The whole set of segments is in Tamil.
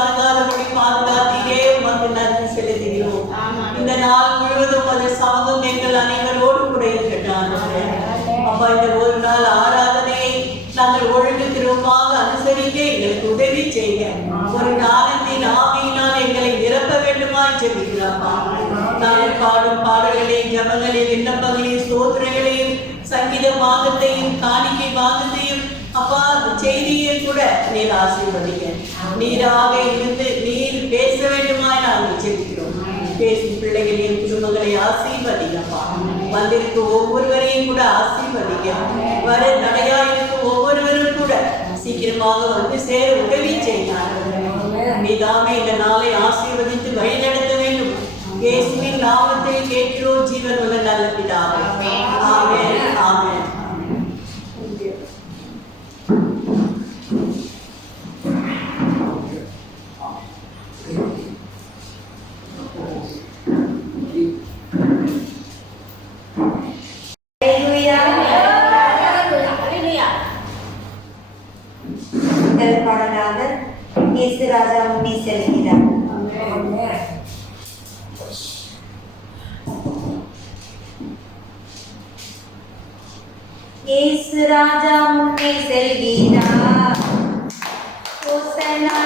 அணுகாதபடி பாதுகாத்தீரே, உமக்கு நன்றி செலுத்துகிறோம். இந்த நாள் முழுவதும் அது சமூகம் எங்கள் அனைவரோடு கூட இருக்கட்டும். அப்பா, இந்த ஒரு நாள் ஆராதனையை நாங்கள் ஒழுங்குத்திரமாக அனுசரிக்க எங்களுக்கு உதவி செய்ய ஒரு ஞானத்தின் ஆவியினால் எங்களை நிரப்ப வேண்டுமாய் ஜெபிக்கிறோம்ப்பா. நாங்கள் பாடும் பாடல்களையும் ஜபங்களையும் விண்ணப்பங்களையும் ஸ்தோத்திரங்களையும் சங்கீத பாகத்தையும் காணிக்கை பாகத்தையும் அப்பா செய்தியை கூட நீர் ஆசீர்வதிக்க நீராக இருந்து நீர் பேச வேண்டுமாய் நாங்கள் ஜெபிக்கிறோம். பேசும் பிள்ளைகளையும் குடும்பங்களை ஆசீர்வதிக்கப்பா. வந்திருக்க ஒவ்வொருவரையும் கூட ஆசீர்வதிக்க, வர தடையாயிருக்க ஒவ்வொருவரும் கூட சீக்கிரமாக வந்து சேர உதவி செய்தார்கள். நீதாமே இந்த நாளை ஆசீர்வதித்து வழிநடத்த வேண்டும். இயேசுவின் நாமத்தை கேட்கிறோம் ஜீவன் உள்ள நல்ல பிதாவே. ஆமென், ஆமென். முதல் பாடலாக இயேசு ராஜா முன்னே செல்கிறார். இயேசு ராஜா முன்னே செல்கிறார், ஹோசன்னா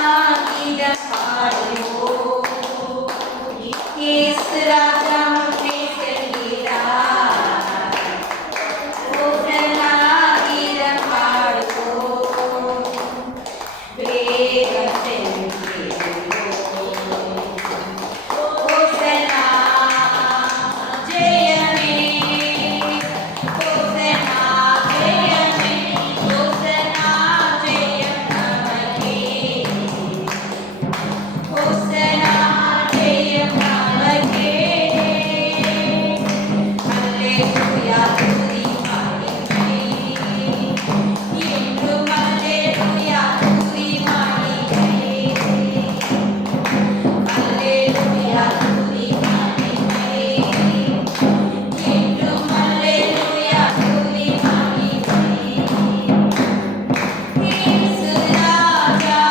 கீதம் பாடுவோம். இயேசு ராஜா முன்னே செல்கிறார், ஹோசன்னா கீதம் பாடுவோம். வேகம் செல்கிறோம், ஹோசன்னா ஜெயமே, ஹோசன்னா ஜெயமே, ஹோசன்னா ஜெயம் நமக்கே, ஹோசன்னா ஜெயம் நமக்கே. அல்லேலூயா துதி மகிமை, என்றும் அல்லேலூயா துதி மகிமை, அல்லேலூயா துதி மகிமை, என்றும் அல்லேலூயா துதி மகிமை. இயேசு ராஜா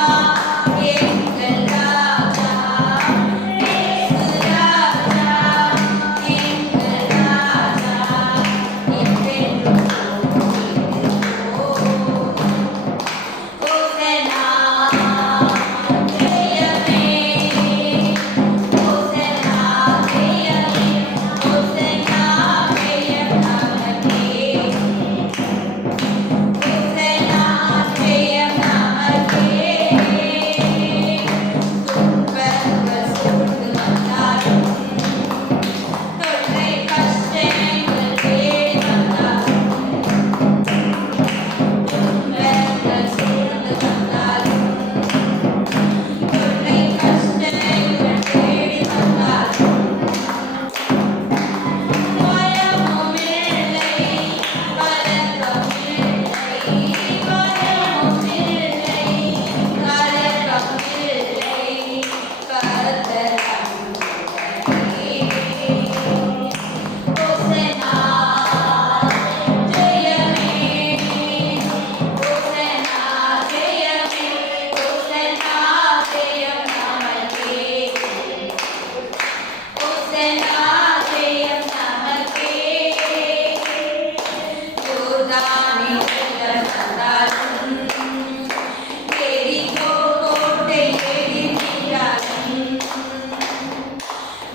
எங்கள் ராஜா, இயேசு ராஜா எங்கள் ராஜா, என்றென்றும் போற்றுவோம். ஹோசன்னா ஜெயமே, ஹோசன்னா ஜெயமே, ஹோசன்னா ஜெயம் நமக்கே, ஹோசன்னா ஜெயம் நமக்கே. துன்பங்கள் சூழ்ந்து வந்தாலும், தொல்லை கஷ்டங்கள் தேடி வந்தாலும், துன்பங்கள் சூழ்ந்து வந்தாலும், தொல்லை கஷ்டங்கள் தேடி வந்தாலும், பயமும் இல்லை, கலக்கம் இல்லை, பயமும் இல்லை, கலக்கம் இல்லை, கர்த்தர் நம்முடனே. ஹோசன்னா ஜெயமே, ஹோசன்னா ஜெயமே, ஹோசன்னா ஜெயம் நமக்கே, ஹோசன்னா ஜெயம் நமக்கே. யோர்தானில் வெள்ளம் வந்தாலும், எரிகோ கோட்டை எதிர்க்கிறாலும்,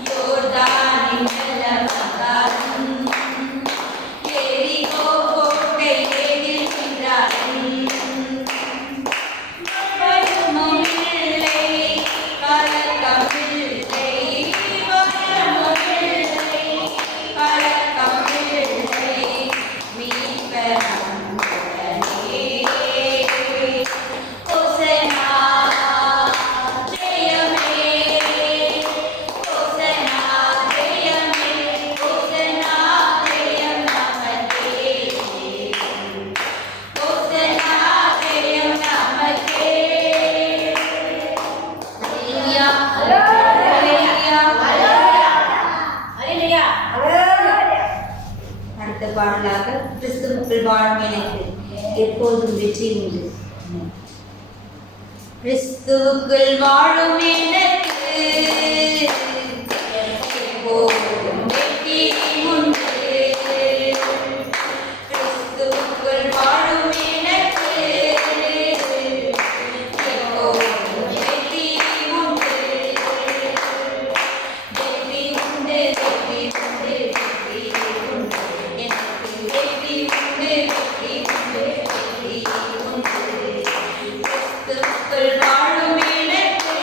யோர்தானில் வெள்ளம் வந்தாலும், எரிகோ கோட்டை எதிர்க்கிறாலும், பயமும் இல்லை, கலக்கம் இல்லை, பயமும் இல்லை, கலக்கம் இல்லை, மீட்பர் நம்முடனே. ஹோசன்னா ஜெயமே, ஹோசன்னா ஜெயமே, ஹோசன்னா ஜெயம் நமக்கே, ஹோசன்னா ஜெயம் நமக்கே. அல்லேலூயா, அல்லேலூயா, அல்லேலூயா, அல்லேலூயா. அடுத்த பாடலாக கிறிஸ்துவுக்குள் வாழும் எனக்கு எப்போதும் வெற்றி உண்டு. கிறிஸ்து கிறிஸ்துவுக்குள் வாழும் எனக்கு எப்போதும் வெற்றி உண்டு. கிறிஸ்துவுக்குள் வாழும் எனக்கு எப்போதும் வெற்றி உண்டு. வெற்றி உண்டு, வெற்றி உண்டு, வெற்றி உண்டு. எனக்கு வெற்றி உண்டு, வெற்றி உண்டு, வெற்றி உண்டு. கிறிஸ்துவுக்குள் வாழும் எனக்கு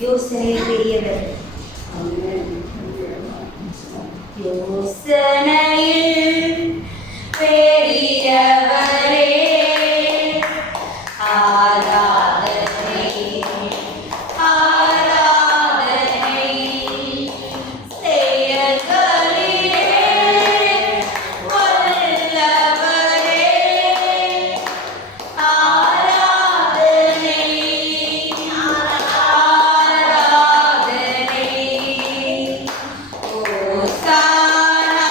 யோசனை பெரியவர். யோசனையில் பெரியவரே ஆராதனை ஆராதனை செயல்களிலே வல்லவரே ஆராதனை ஆராதனை ஓசானா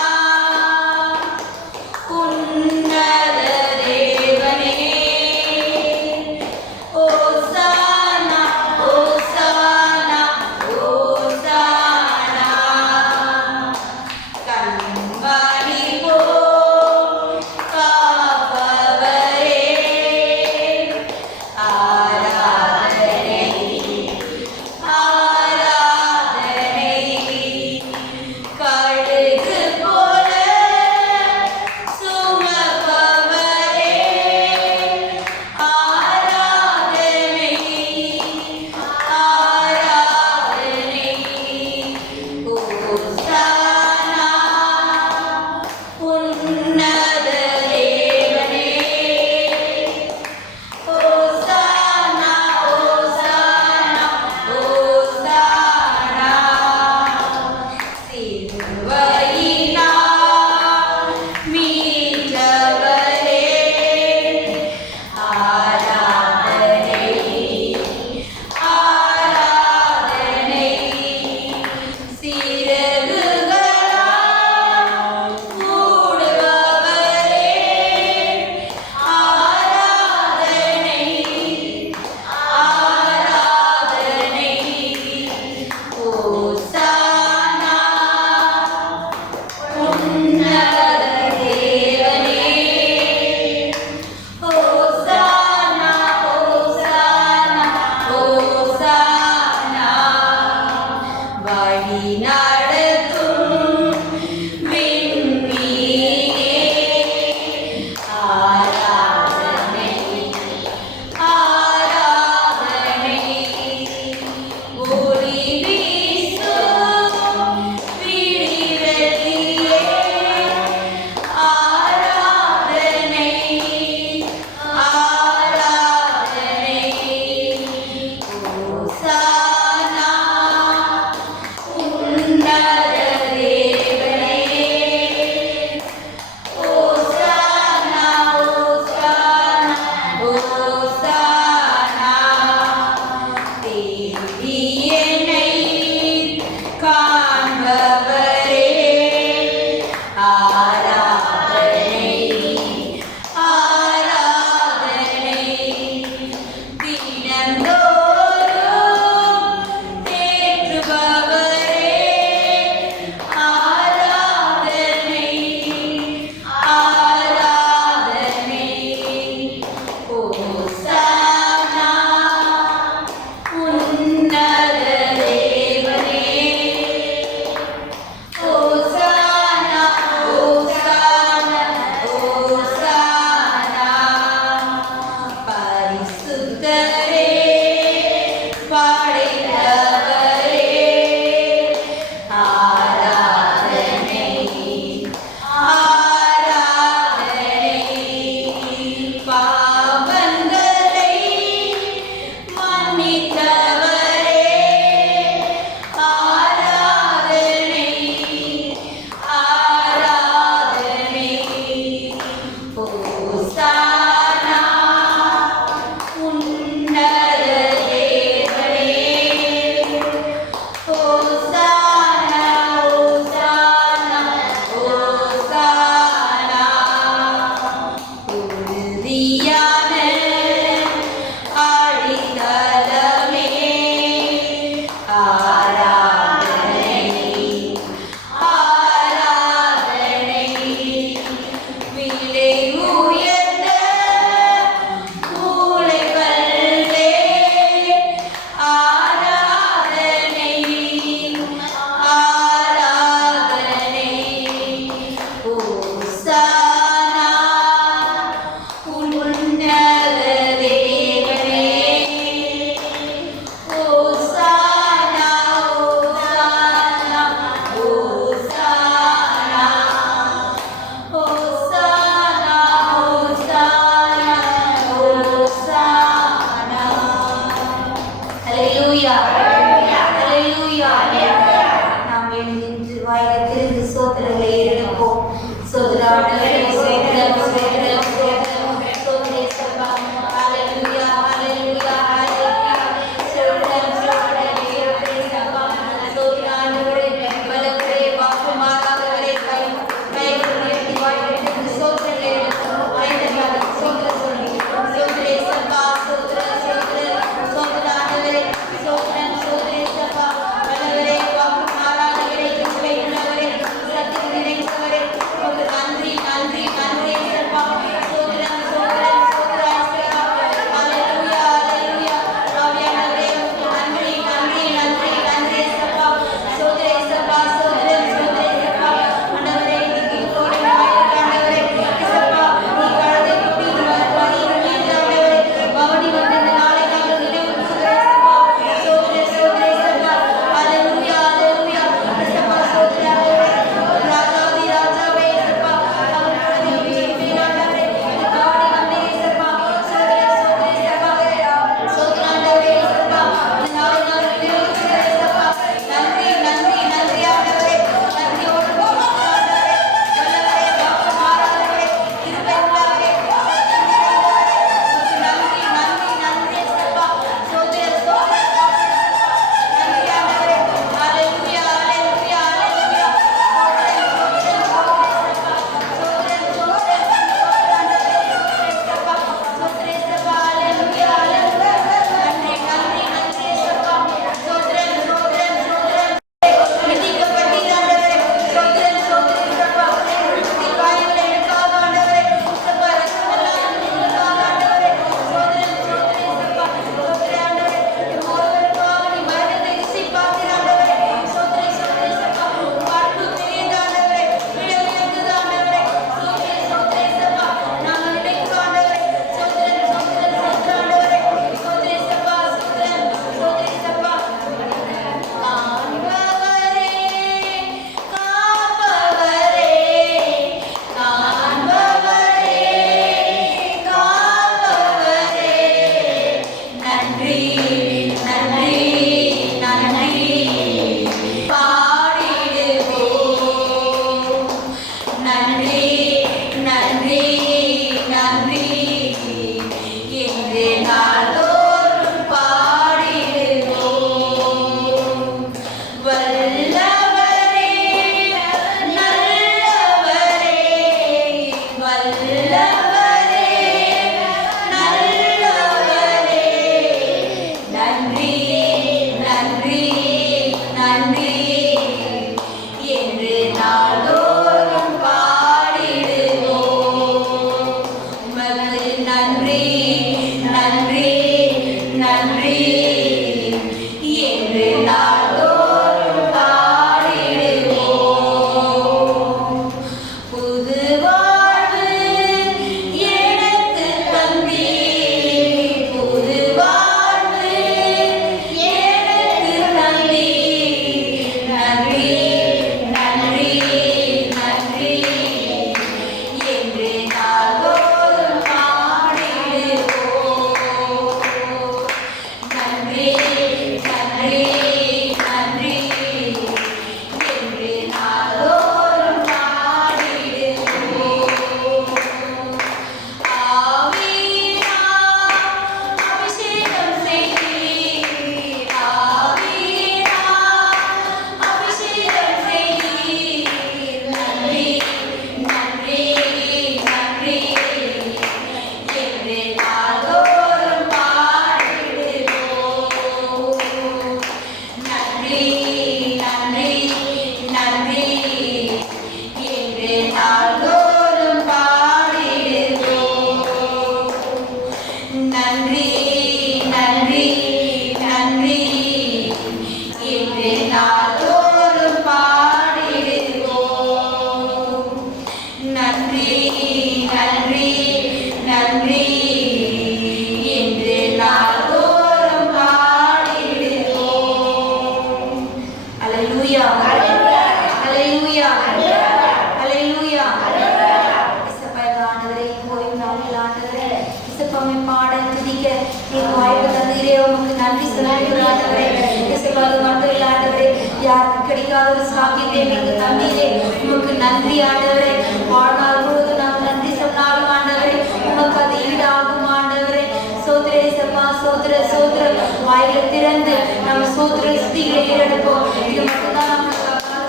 நீங்கள் வாய்ப்பு தந்தீரே உமக்கு நன்றி செலுத்துகிறோம் ஆண்டவரே. இயேசுவா அது மட்டும் இல்லை ஆண்டவரே, யாருக்கு கிடைக்காத ஒரு சாக்கியத்தை எங்களுக்கு தந்தீரே உமக்கு நன்றி ஆண்டவரே. வாழ்நாள் முழுவதும் நாங்கள் நன்றி சொன்னாலும் ஆண்டவரே உமக்கு அது ஈடாகும் ஆண்டவரே. சோதரே சப்பா சோதர சோதர வாயில திறந்து நம்ம சோதர ஸ்திகளை ஏறெடுப்போம். இது மட்டும்தான் நம்மளுக்கு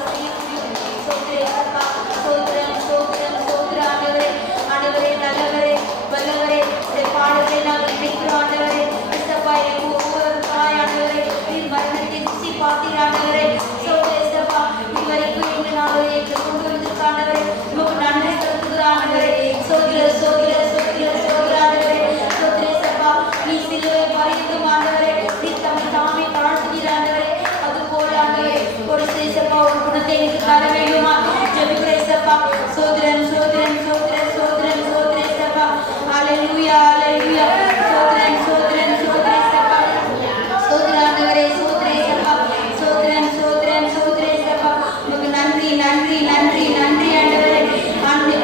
செய்ய முடியும். சோதரே சப்பா சோதரம் சோதரம் சோதர ஆண்டவரே. ஆண்டவரே நல்லவரே வல்லவரே, இந்த பாடலை நாங்கள் கேட்கிறோம் ஆண்டவரே. சப்பா எனக்கு ஒவ்வொரு தாய் ஆண்டவரே நீர் மரணத்தை ருசி பார்த்தீர் ஆண்டவரே. சோதரே சப்பா இதுவரைக்கும் எங்கள் நாங்கள் எங்களை கொண்டு வந்திருக்க ஆண்டவரே உமக்கு நன்றி செலுத்துகிறோம் ஆண்டவரே. சோதர சோதர சோதர சோதர ஆண்டவரே. சோதரே சப்பா நீ சிலுவை பறிந்தும் ஆண்டவரே நீ தம்மை தாமே தாழ்த்துகிறீர் ஆண்டவரே. அது போல ஆண்டவரே ஒரு சேசப்பா ஒரு குணத்தை எனக்கு தர வேண்டுமா ஜெபிக்கிறேன் சப்பா. சோதரன் சோதரன் சோதரன் சோதரன் சோதரே சப்பா. ஹல்லேலூயா ஹல்லேலூயா. சோதரன் சோதரன் சோதரே சப்பா. சோதர ஆண்டவரே சோதரே சப்பா. சோதரன் சோதரன் சோதரே சப்பா. உமக்கு நன்றி நன்றி நன்றி நன்றி ஆண்டவரே.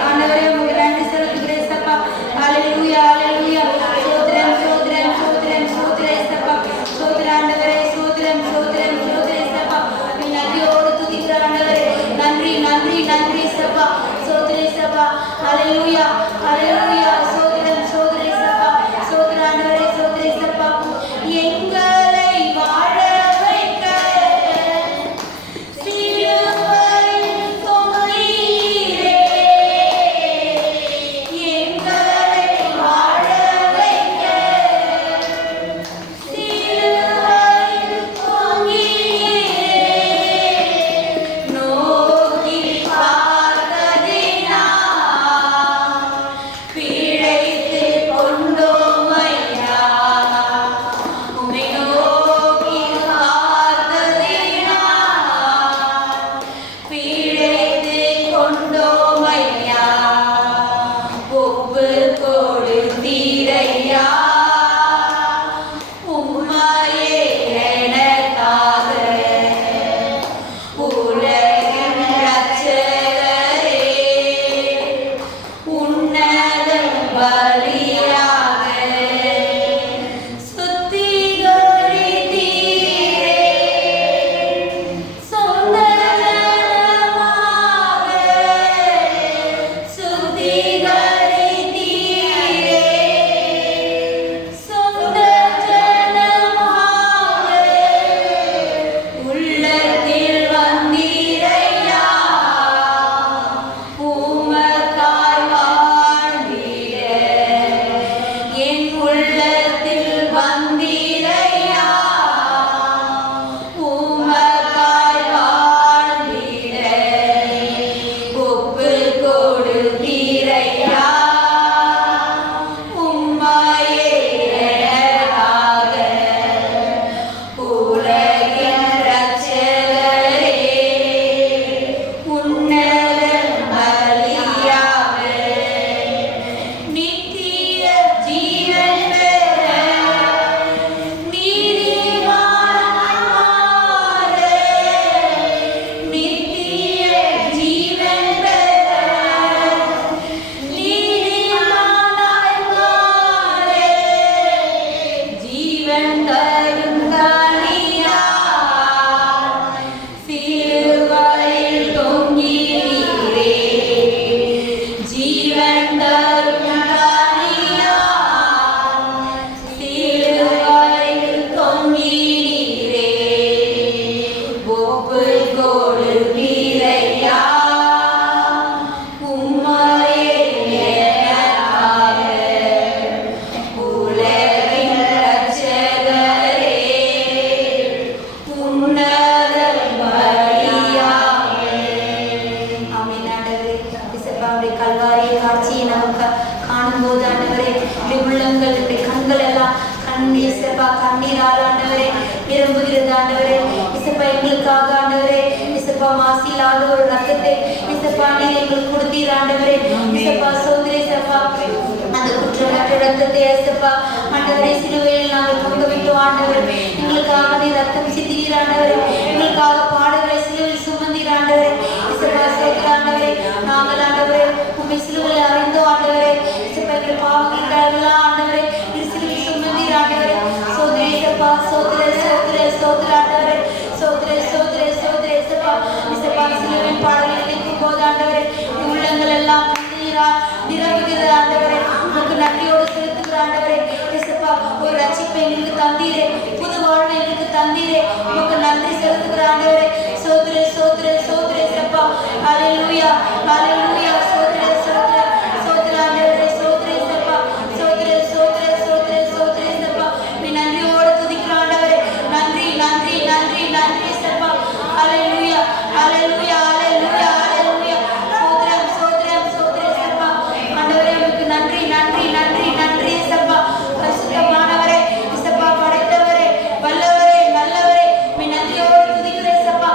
ஆண்டவரே உமக்கு நன்றி செலுத்துகிறேன் சப்பா. ஹல்லேலூயா ஹல்லேலூயா. சோதரன் சோதரன் சோதரன் சோதரே சப்பா. சோதர ஆண்டவரே சோதரன் சோதரன் சோதரே சப்பா. நீ நன்றியோடு துதிக்கிற ஆண்டவரே நன்றி நன்றி நன்றி சப்பா. சோதரே சப்பா. ஹல்லேலூயா ஹல்லேலூயா. சோதரன் சோதரே சப்பா. சோதர ஆண்டவரே சோதரே சப்பா. எங்களை வாழ வைக்க சிலுவையில் தொங்கினீரே. எங்களை வாழ வைக்க சிலுவையில் தொங்கினீரே. நோக்கி பார்த்ததினால் பிழைத்து கொண்டோம் ஐயா. உம்மை நோக்கி பார்த்ததினால் பிழைத்து கொண்டோம் ஐயா. ஒப்பு கொடுத்தீரையா உம்மையே எனக்காக. உலகின் இரட்சகரே உன்னத பலியாக சுத்திகரித்தீரே. சொந்த ஜனமாக சுத்திகரித்தீரே. சொந்த ஜனமாக உள்ளத்தில் வந்தீரையா. உமக்காய் வாழ்ந்திட என் உள்ளத்தில் வந்தீரையா. உமக்காய் வாழ்ந்திட ஒப்பு கொடுத்தீரையா. உம்மையே எனக்காக. உலகின் இரட்சகரே உன்னத பலியாக நித்திய ஜீவன் பெற நீதிமானாய் மாற. நித்திய ஜீவன் பெற நீதிமானாய் மாற. ஜீவன் தரும் கனியாய் சிலுவையில் தொங்கினீரே. ஜீவன் தரும் கனியாய் சிலுவையில் தொங்கினீரே. ஒப்பு கொடுத்தீரையா உம்மையே எனக்காக. உலகின் இரட்சகரே உன்னத பலியாக. ஆமென் ஆண்டவரே. இயேசுவாவுடைய கல்வாரி காட்சியை நமக்கு காணும்போது ஆண்டவரே இப்படி உள்ளங்கள் இப்படி கண்கள் எல்லாம் இயேசுப்பா கண்ணீரால் ஆண்டவரே நிரம்புகிறது ஆண்டவரே. இயேசுப்பா எங்களுக்காக ஆண்டவரே இயேசுப்பா மாசில்லாத ஒரு ரத்தத்தை இயேசுப்பா நீர் எங்களுக்கு கொடுத்தீர் ஆண்டவரே. இயேசுப்பா சோதரே சப்பா அந்த குற்றமற்ற ரத்தத்தை இயேசுப்பா ஆண்டவரே சிலுவையில் நாங்கள் கொண்டு விட்டோம் ஆண்டவரே. எங்களுக்காக நீர் ரத்தம் சிந்தினீர் ஆண்டவரே. எங்களுக்காக பாடுகளை சிலுவையில் சுமந்தீர் ஆண்டவரே. இயேசுப்பா சோதர ஆண்டவரே நாங்கள் ஆண்டவரே உம்மை சிலுவையில் அறிந்தோம் ஆண்டவரே. இயேசுப்பா எங்கள் பாவங்கள் ஆண்டவரே நீர் சிலுவையில் சுமந்தீர் ஆண்டவரே. சோதர ஆண்டவரே சோதர சோதர சோதர இசப்பா இசப்பா சிலுவையின் பாடல்களை கேட்கும் போது ஆண்டவரே உள்ளங்கள் எல்லாம் கண்ணீரால் நிரம்புகிற ஆண்டவரே உமக்கு நன்றியோடு செலுத்துகிற ஆண்டவரே இசப்பா ஒரு ரட்சிப்பை எங்களுக்கு தந்தீரே புது வாழ்வை எங்களுக்கு தந்தீரே உமக்கு நன்றி செலுத்துகிற ஆண்டவரே சோதர சோதர சோதர இசப்பா ஹalleluya ஹalleluya சோதர சோதர சோதர ஆண்டவரே சோதர இசப்பா சோதர சோதர சோதர சோதர இசப்பா நீ நன்றியோடு துதிக்கிற ஆண்டவரே நன்றி நன்றி நன்றி நன்றி இசப்பா ஹalleluya ஹalleluya ஹalleluya ஹalleluya சோதரம் சோதரம் சோதர இசப்பா ஆண்டவரே உமக்கு நன்றி நன்றி நன்றி நன்றி இசப்பா பரிசுத்தமானவரே இசப்பா படைத்தவரே வல்லவரே நல்லவரே நீ நன்றியோடு துதிக்கிற இசப்பா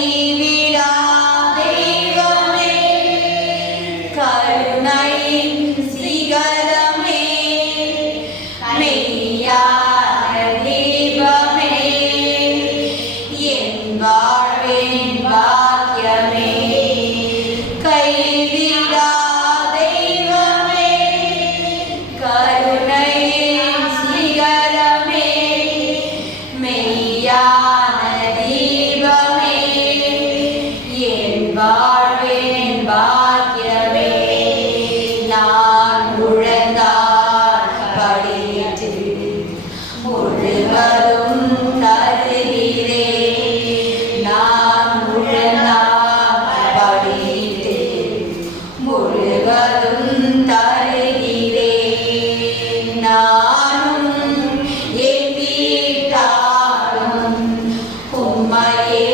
கைவிடா தெய்வமே, கருணையின் சிகரமே, மெய்யான தீபமே, என் வாழ்வின் பாக்கியமே. கைவிடா தெய்வமே, கருணையின் சிகரமே, மெய்யான தீபமே, என் வாழ்வின் பாக்கியமே. நான் முழந்தாள் படியிட்டு முழுவதும் தருகிறேன். நான் முழந்தாள் படியிட்டு முழுவதும் தருகிறேன். நானும் என் வீட்டாரும் உம்மையே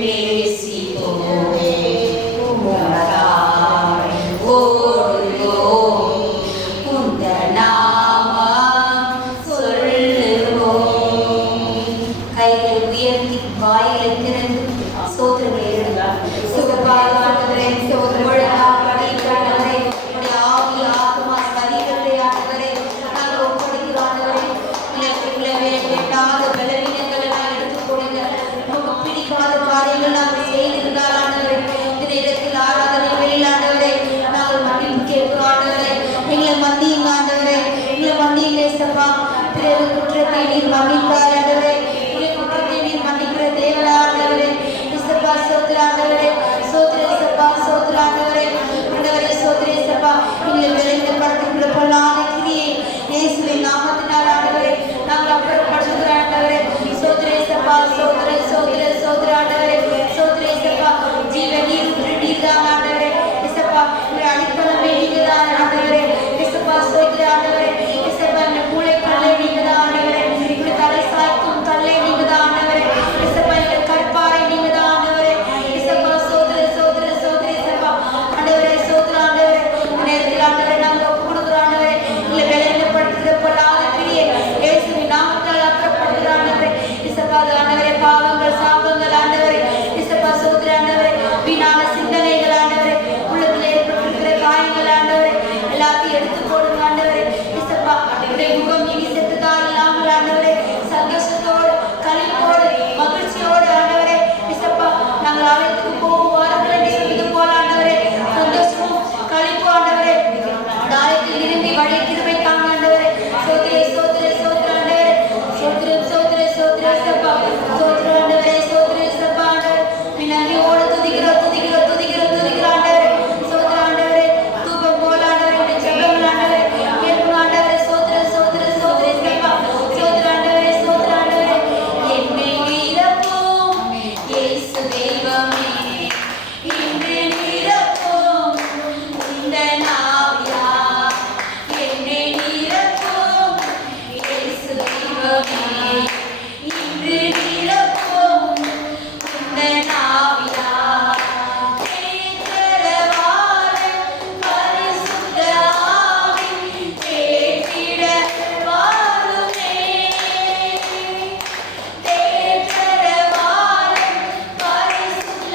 நேசிப்போம். உமதாய் ஓடுவோம், உந்த நாமம் சொல்லுவோம். கைகளை உயர்த்தி வாயிலை திறந்து சோதனை எழுதலாம். சுகபாகவரே சோதரமுழலாம் படிக்கிறானவரே, உடைய ஆவி ஆத்மா சரீரத்தை ஆண்டவரே நாங்கள் ஒப்படைக்கிறானவரே. இலக்கிலே கேட்டாத பலவீனங்களை நான் எடுத்துக் கொடுங்க. நமக்கு பிடிக்காத காரியங்கள் நாங்கள் செய்திருந்தால் ஆண்டவரே, இந்த நேரத்தில் ஆராதனை வெளியில் ஆண்டவரே நாங்கள் மன்னிப்பு கேட்கிறானவரே. எங்களை மன்னியுங்க ஆண்டவரே, எங்களை மன்னியுங்க சப்பா. பிறகு குற்றத்தை நீர் மன்னிப்பார் ஆண்டவரே, குற்றத்தை நீர் மன்னிக்கிற தேவனா ஆண்டவரே. இசப்பா சோத்திர ஆண்டவரே, சோத்திர சப்பா சோத்திர ஆண்டவரே. ஆண்டவரே சோத்திர சப்பா, எங்களை விளைவிக்கப்படுத்துகிற பொல்லாத கிரியை இயேசுவின் நாமத்தினால் ஆண்டவரே நாங்கள் அப்புறப்படுத்துகிற ஆண்டவரே. சோத்திர சப்பா சோத்திர சோத்திர சோத்திர ஆண்டவரே. சோத்திர சப்பா, ஜீவ நீர் நீர்தான் ஆண்டவரே. இசப்பா உங்களை அடித்தளமே நீங்கதான் ஆண்டவரே. இசப்பா சோத்திர ஆண்டவரே. இசப்பா இந்த மூளை கல்லை நீங்கதான் ஆண்டவரே. இப்படி தலை சாய்க்கும் கல்லை நீங்கதான் ஆண்டவரே. இசப்பா இந்த கற்பாறை நீங்கதான் ஆண்டவரே. இசப்பா சோத்திர சோத்திர சோத்திர இசப்பா ஆண்டவரே. சோத்திர ஆண்டவரே, இந்த நேரத்தில் ஆண்டவரே நாங்கள் ஒப்பு கொடுக்குற ஆண்டவரே. இல்லை விளையாடப்படுத்துகிற பொல்லாத கிரியை இயேசுவின் நாமத்தால் அப்புறப்படுத்துகிற ஆண்டவரே. இசப்பா அது ஆண்டவரே பாவங்கள் சாபங்கள் ஆண்டவரே. இசப்பா சோத்திர ஆண்டவரே, வீணான சிந்தனைகள் ஆண்டவரே, உள்ளத்தில் ஏற்பட்டிருக்கிற காயங்கள் ஆண்டவரே எல்லாத்தையும் எடுத்து போடுங்க ஆண்டவரே. இசப்பா உடைய முகம் இனி செத்துதான் இல்லாமல் ஆண்டவரே சந்தோஷத்தோடு களிப்போடு மகிழ்ச்சியோடு ஆண்டவரே. இசப்பா நாங்கள் ஆலயத்துக்கு போகும் வாரங்கள் என்று சொல்வது போல ஆண்டவரே சந்தோஷமும் களிப்பு ஆண்டவரே அந்த ஆலயத்தில் விரும்பி வழி கிருபை தாங்க ஆண்டவரே. சோத்திர சோத்திர சோத்திர ஆண்டவரே. சோத்திர சோத்திர சோத்திர சப்பா சோத்திர ஆண்டவரே. சோத்திர சப்பா ஆண்டவரே, நன்றியோடு துதிக்கிறோம் துதிக்கிறோம் துதிக்கிறோம் துதிக்கிறோம் ஆண்டவரே. சோத்திர ஆண்டவரே, தூபம் போல ஆண்டவரே ஜெபங்கள் ஆண்டவரே கேட்கும் ஆண்டவரே. சோத்திர சோத்திர சோத்திர சப்பா சோத்திர ஆண்டவரே. சோத்திர ஆண்டவரே, என்னை நிரப்பும் இயேசு தெய்வமே, இன்று நிரப்பும் இந்த நாவியா. என்னை நிரப்பும் இயேசு தெய்வமே, இன்று நிரப்பும் இந்த நாவியா. தேற்றரவான பரிசுத்த ஆவி தேற்றிட வாருமே. தேற்றரவான பரிசுத்த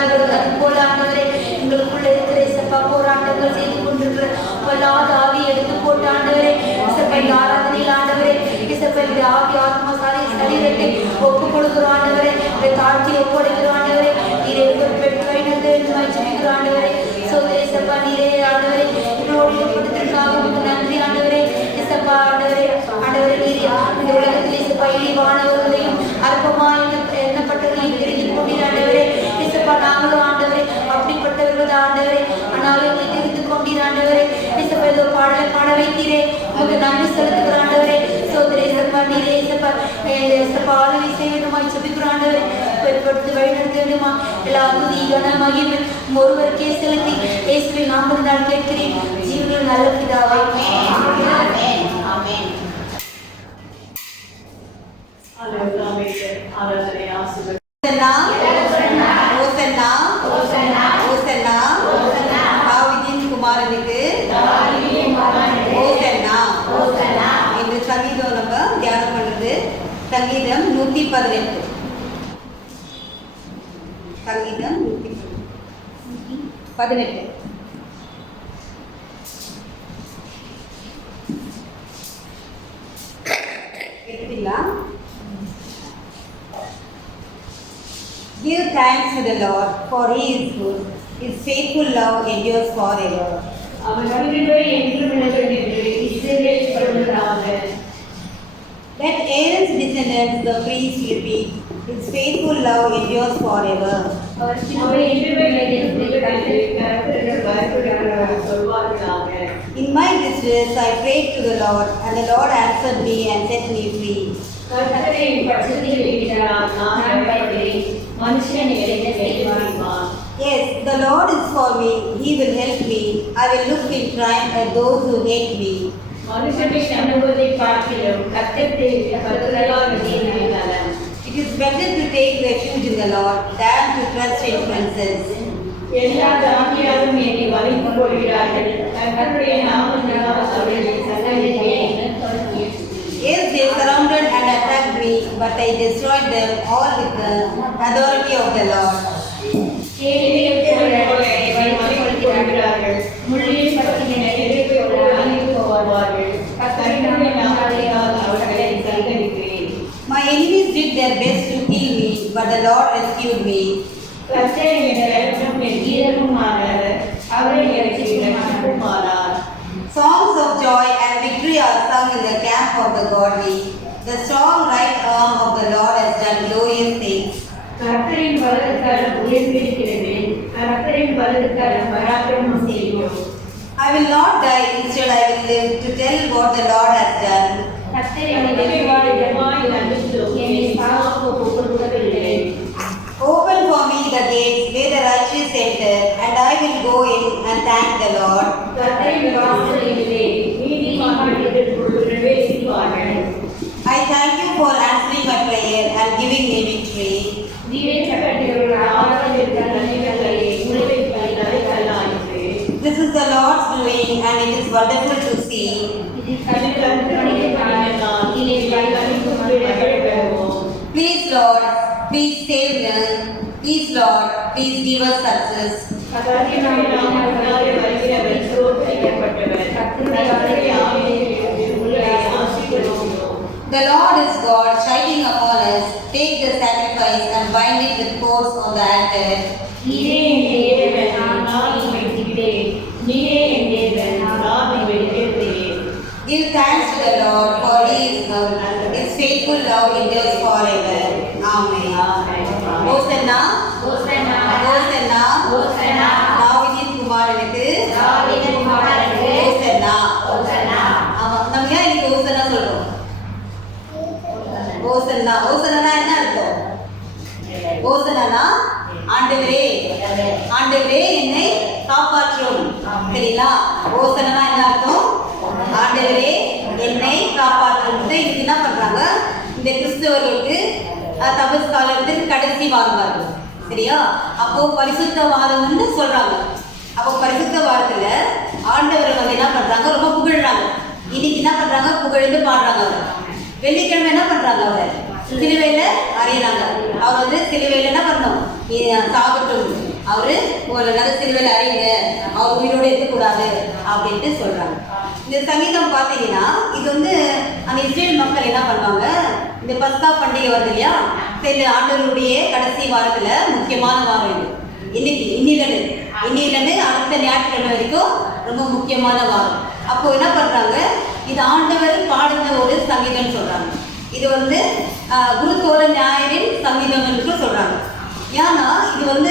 அது போல ஆண்டவரே எங்களுக்குள்ள இருக்கிற இசப்பா போராட்டங்கள் செய்து கொண்டிருக்கிற பொல்லாத ஆவி எடுத்து போட்டு ஆண்டவரே இசப்பா இந்த ஆராதனையில் ஆண்டவரே இசப்பா இந்த ஆவி ஆத்மா சரீரத்தை ஒப்பு கொடுக்கிறோம் ஆண்டவரே தாழ்த்தி ஒப்படைக்கிறோம் ஆண்டவரே நீரே பெற்று ஜெபிக்கிறோம் ஆண்டவரே சோதரே இசப்பா நீரே ஆண்டவரே எங்களோடு ஈடுபடுத்திற்காக உங்களுக்கு நன்றி ஆண்டவரே இசப்பா ஆண்டவரே ஆண்டவரே நீரே இந்த உலகத்தில் இசப்பா இழிவானவர்களையும் அற்பமாக எண்ணப்பட்டவர்களையும் தெரிந்து கொண்டீர் ஆண்டவரே இசப்பா நாங்களும் ஆண்டவரே அப்படிப்பட்டவர்கள் ஆண்டவரே ஆனாலும் எங்களை தெரிந்து கொண்டீர் ஆண்டவரே இசப்பா ஏதோ பாடலை பாட வைத்தீரே உங்களுக்கு நன்றி செலுத்துகிற ஆண்டவரே சோதரே இசப்பா நீரே இசப்பா இசப்பா ஆளுகை செய்வதுமாய் ஜெபிக்கிற ஆண்டவரே பெற்படுத்தி வழிநடத்த வேண்டுமா எல்லா துதி கன மகிமை ஒருவருக்கே செலுத்தி இயேசுவின் நாமத்தினால் கேட்கிறேன் ஜீவனில் நல்ல பிதாவே ஆமென். ஆராதனை ஆசீர்வதி. தாவீதின் குமாரனுக்கு ஓசன்னா என்று சங்கீதம் நம்ம தியானம் பண்ணுறது. சங்கீதம் 118. சங்கீதம் 118. எடுத்தீங்களா? Give thanks to the Lord, for He is good. His faithful love endures forever. Let Aaron's descendants, the priests, repeat, His faithful love endures forever. In my distress I prayed to the Lord, and the Lord answered me and set me free. Yes, the Lord is for me, He will help me. I will look in triumph at those who hate me. It is better to take refuge in the Lord than to trust in princes. Yes, they surrounded and attacked me, but I destroyed them all with the authority of the Lord. My enemies did their best to kill me, but the Lord rescued me. Songs of joy and victory are sung in the camp of the godly. The strong right arm of the Lord has done glorious things. I will not die, instead I will live to tell what the Lord has done. Open for me the gates where the righteous enter, and I will go in and thank the Lord. I thank you for answering my prayer and giving me victory. This is the Lord's doing, and it is wonderful to see. Please, Lord, please save them. Please, Lord, please give us success. The Lord is God, shining upon us. Take the sacrifice and bind it with cords on the altar. Give thanks to the Lord, for He is good. His faithful love endures forever. Amen. Hosanna, Hosanna, Hosanna. தாவீதின் குமாரனுக்கு Hosanna. ஆமா, நம்ம ஏன் இன்னைக்கு Hosanna சொல்றோம்? Hosanna. Hosanna என்ன அர்த்தம்? Hosanna ஆண்டவரே என்னை காப்பாற்றும். சரிங்களா? Hosanna என்ன அர்த்தம்? ஆண்டவரே என்னை காப்பாற்றும். இதுக்கு என்ன பண்றாங்க? இந்த கிறிஸ்தவர்களுக்கு தபஸ் காலத்தின் கடைசி வாரம். சரியா? அப்போ பரிசுத்த வாரம்னு சொல்றாங்க. அப்போ பரிசுத்த வாரத்துல ஆண்டவரை வந்து என்ன பண்றாங்க? ரொம்ப புகழ்றாங்க. இன்னைக்கு என்ன பண்றாங்க? புகழ்ந்து பாடுறாங்க. அவர் வெள்ளிக்கிழமை என்ன பண்றாங்க? அவர் சிலுவையில அறையிறாங்க. அவர் வந்து சிலுவையில என்ன பண்ணணும், சாகட்டும், அவரு ஒரு நல்ல சிலுவையில அறையுங்க, அவர் உயிரோடு இருக்கக்கூடாது அப்படின்ட்டு சொல்றாங்க. இந்த சங்கீதம் பார்த்தீங்கன்னா இது வந்து அந்த இஸ்ரேல் மக்கள் என்ன பண்ணுவாங்க, இந்த பஸ்கா பண்டிகை வருது இல்லையா, இந்த ஆண்டவருடைய கடைசி வாரத்துல முக்கியமான வாரம் இது. இன்னிலிருந்து அடுத்த ஞாயிற்றுக்கிழமை வரைக்கும் ரொம்ப முக்கியமான வாரம். அப்போ என்ன பண்றாங்க, இது ஆண்டவர் பாடின ஒரு சங்கீதம் சொல்றாங்க. இது வந்து குருத்தோர ஞாயிறின் சங்கீதம் என்று சொல்றாங்க. ஏன்னா இது வந்து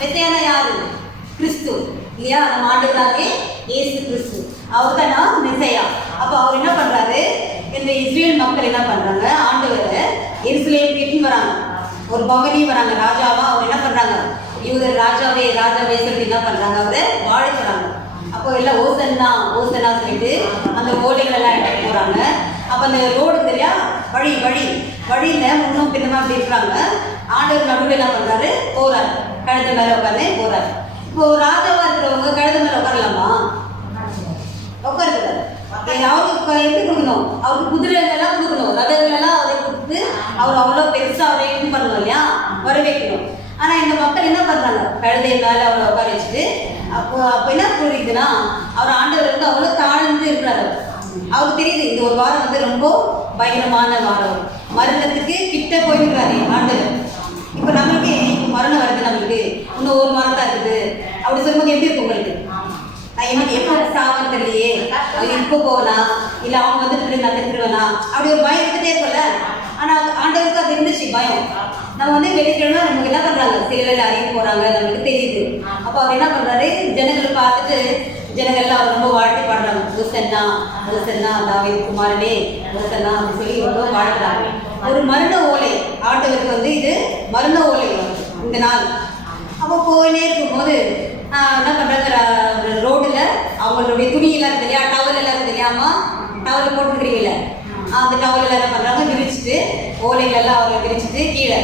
மெசையானா யாரு, கிறிஸ்து இல்லையா, நம்ம ஆண்டவராக இயேசு கிறிஸ்து, அவர் தான் மெசையா. அப்போ அவர் என்ன பண்றாரு, இந்த இஸ்ரேல் மக்கள் என்ன பண்றாங்க, ஆண்டவரை எருசலேம் வீட்டுக்கு வராங்க, ஒரு பவனி வராங்க, ராஜாவா அவர் என்ன பண்றாங்க, இவர் ராஜாவே சொல்லிட்டு என்ன பண்றாங்க, அவரை வாழ்த்துறாங்க. அப்போ எல்லாம் ஓசன்னா சொல்லிட்டு அந்த ஓலைகள் எல்லாம் எடுத்து போறாங்க. அப்போ அந்த ரோடு இல்லையா, வழியில முன்னும் பின்னமா அப்படி இருக்கிறாங்க. ஆண்டவர் நடுவில் என்ன பண்றாரு, போறாரு, கழுத்து மேல உட்காந்து போறாரு. இப்போ ராஜாவா இருக்கிறவங்க கழுத்து மேல உட்காரலாமா, உட்காருக்கிறாரு. அவருக்கு எப்படி கொடுக்கணும், அவருக்கு குதிரைகளெல்லாம் கொடுக்கணும், ரதங்களெல்லாம் அவரை கொடுத்து அவர் அவ்வளோ பெருசாக அவரை இது பண்ணணும் இல்லையா, வர வைக்கணும். ஆனால் இந்த மக்கள் என்ன பண்ணுறாங்க, கழுதை மேலே அவரை உட்கார வச்சுட்டு அப்போ என்ன புரியுதுன்னா, அவர் ஆண்டவர் வந்து அவ்வளோ தாழ்ந்து இருக்கிறாரு. அவருக்கு தெரியுது இந்த ஒரு வாரம் வந்து ரொம்ப பயங்கரமான வாரம், மரணத்துக்கு கிட்ட போயிருக்கிறாரு ஆண்டவர். இப்போ நம்மளுக்கு மரணம் வருது, நம்மளுக்கு இன்னும் ஒரு வாரம் தான் இருக்குது அப்படி சொல்லும்போது எப்படி இருக்கும் உங்களுக்கு, நான் எனக்கு எப்போ சாவன்னு தெரியலையே, அது இப்போ போகலாம் இல்லை அவங்க வந்து நான் செத்துருவேனா, அப்படி ஒரு பயம் இருந்துகிட்டே இருக்கும்ல. ஆனால் ஆண்டவருக்கு அது இருந்துச்சு பயம். நம்ம வந்து வெள்ளிக்கிழமை நமக்கு என்ன பண்ணுறாங்க, சிலுவையில் அறிய போகிறாங்க, நம்மளுக்கு தெரியுது. அப்போ அவர் என்ன பண்ணுறாரு, ஜனங்களை பார்த்துட்டு ஜனங்கள்லாம் அவர் ரொம்ப வாழ்த்தி பாடுறாங்க, ஓசன்னா தாவீது குமாரனே ஓசன்னா அப்படின்னு சொல்லி ரொம்ப வாழ்த்துறாங்க. ஒரு மரண ஓலை ஆண்டவருக்கு வந்து இது மரண ஓலை இந்த நாள். அப்போ போயினே இருக்கும்போது என்ன பண்ணுறாங்க, ரோடில் அவங்களுடைய துணியெல்லாம் இருக்கு இல்லையா, டவல் எல்லாம் இருக்கு இல்லையாமா, டவல் போட்டுக்கிறீங்கள, அந்த டவல் எல்லாம் என்ன பண்ணுறாங்க விரிச்சிட்டு, ஓலைகளெல்லாம் அவரை விரிச்சிட்டு கீழே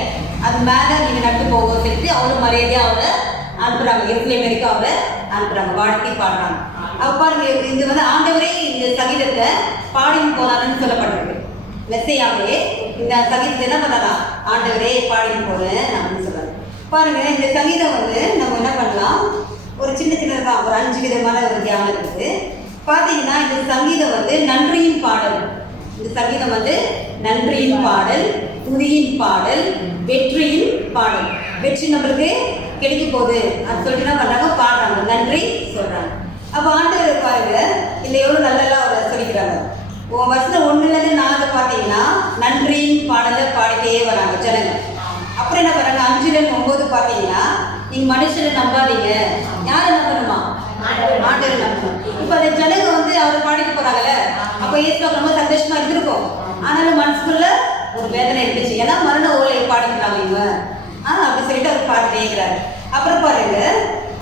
அது மேலே நீங்கள் நட்டு போக சொல்லிட்டு அவரும் மரியாதையாக அவரை அனுப்புகிறாங்க, எருசலேம் வரைக்கும் அவரை அனுப்புகிறாங்க, வாழ்த்தி பாடுறாங்க. அப்போ பாருங்க, இது வந்து ஆண்டவரே இந்த சங்கீதத்தை பாடின்னு போனாருன்னு சொல்லப்பட்டிருக்கு. மெசையாவே இந்த சங்கீதத்தை என்ன பண்ணலாம், ஆண்டவரே பாடின்னு போகிறேன் அப்படின்னு சொல்கிறாங்க. பாருங்க, இந்த சங்கீதம் வந்து நம்ம என்ன பண்ணலாம், ஒரு சின்னதாக ஒரு 5 விதமான ஒரு தியானம் இருக்குது. பார்த்தீங்கன்னா இந்த சங்கீதம் வந்து நன்றியின் பாடல். இந்த சங்கீதம் வந்து நன்றியின் பாடல், துதியின் பாடல், வெற்றியின் பாடல். வெற்றி நம்மளுக்கு கிடைக்க போகுது அது சொல்லிட்டு என்ன பண்ணுறாங்க, பாடுறாங்க, நன்றி சொல்கிறாங்க. அப்போ ஆண்டவர் பாருங்க, இல்லை எவ்வளோ நல்லா அவர் சொல்லிக்கிறாங்க. வருஷம் 1-4 பார்த்தீங்கன்னா நன்றியின் பாடலை பாடிட்டே வராங்க ஜனங்கள். அப்புறம் என்ன பண்ணுறாங்க, 5-9 பார்த்தீங்கன்னா நீங்கள் மனுஷனை நம்பாதீங்க, யாரை நம்பணுமா, ஆண்டவரை நம்பணும். இப்போ அந்த ஜனங்க வந்து அவரை பாடிட்டு போகிறாங்கல்ல, அப்போ ஏசுவா ரொம்ப சந்தோஷமாக இருந்திருக்கும். ஆனாலும் மனசுக்குள்ள ஒரு வேதனை இருந்துச்சு, ஏன்னா மரண ஓலை பாடிக்கிறாங்க இவங்க அப்படி சொல்லிட்டு அவர் பாடிட்டே இருக்கிறாரு. அப்புறம் பாருங்க,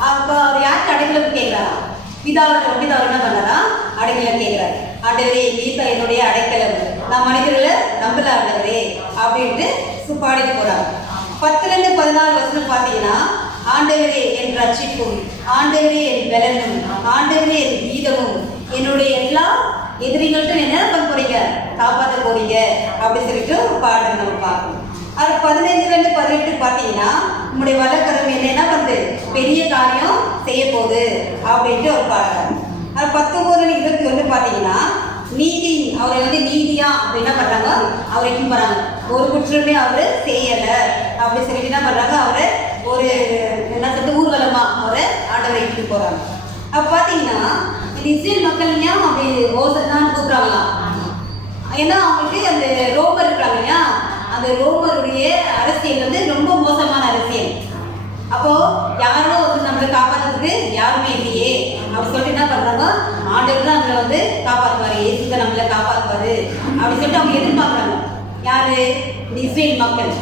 அப்போ அவர் யாருக்கு அடைக்கலம் கேட்குறாரா, பிதாவிட்ட அவர் என்ன பண்ணாரா, அடைக்கலம் கேட்குறாரு. ஆண்டவரே நீதான் என்னுடைய அடைக்கலம், நான் மனிதர்களை நம்பல ஆண்டவரே அப்படின்ட்டு பாடிட்டு போகிறாங்க. 10-14 வருஷம் பார்த்தீங்கன்னா ஆண்டவரே என் ரட்சிப்பும், ஆண்டவரே என் பலனும், ஆண்டவரே என் கீதமும், என்னுடைய எல்லா எதிரிகள்கிட்ட என்ன பண்ண போறீங்க, காப்பாற்ற போறீங்க அப்படி சொல்லிட்டு பாடுறது நம்ம பார்க்கணும். அது 15-18 பார்த்தீங்கன்னா நம்முடைய வல்லக்கரம் என்ன பண்ணுது, பெரிய காரியம் செய்ய போகுது அப்படின்ட்டு அவர் பாடுறாரு. அது 19-21 பார்த்தீங்கன்னா நீதி, அவரை வந்து நீதியா அப்படி என்ன பண்ணுறாங்க, அவரை என்ன பண்ணுறாங்க, ஒரு குற்றமே அவர் செய்யலை அப்படி சொல்லிட்டு என்ன பண்ணுறாங்க, அவரை ஒரு என்ன சொல்லிட்டு ஊர்வலமாக அவரை ஆண்டவரை இட்டு போகிறாங்க. அப்போ பார்த்தீங்கன்னா இந்த இஸ்ரேல் மக்கள் ஏன் அப்படி ஓசன்னான்னு கூப்பிட்றாங்களாம், ஏன்னா அவங்களுக்கு அந்த ரோமர் இருக்கிறாங்க இல்லையா, அந்த ரோமருடைய அரசியல் வந்து ரொம்ப மோசமான அரசியல். அப்போது யாரோ வந்து நம்மளை காப்பாற்றுறதுக்கு யாருமே இல்லையே அப்படி சொல்லிட்டு என்ன பண்ணுறாங்க, ஆண்டவர் தான் நம்மளை வந்து காப்பாற்றுவார், இயேசு நம்மளை காப்பாற்றுவார் அப்படி சொல்லிட்டு அவங்க எதிர்பார்க்குறாங்க. யார், இந்த இஸ்ரேல் மக்கள்.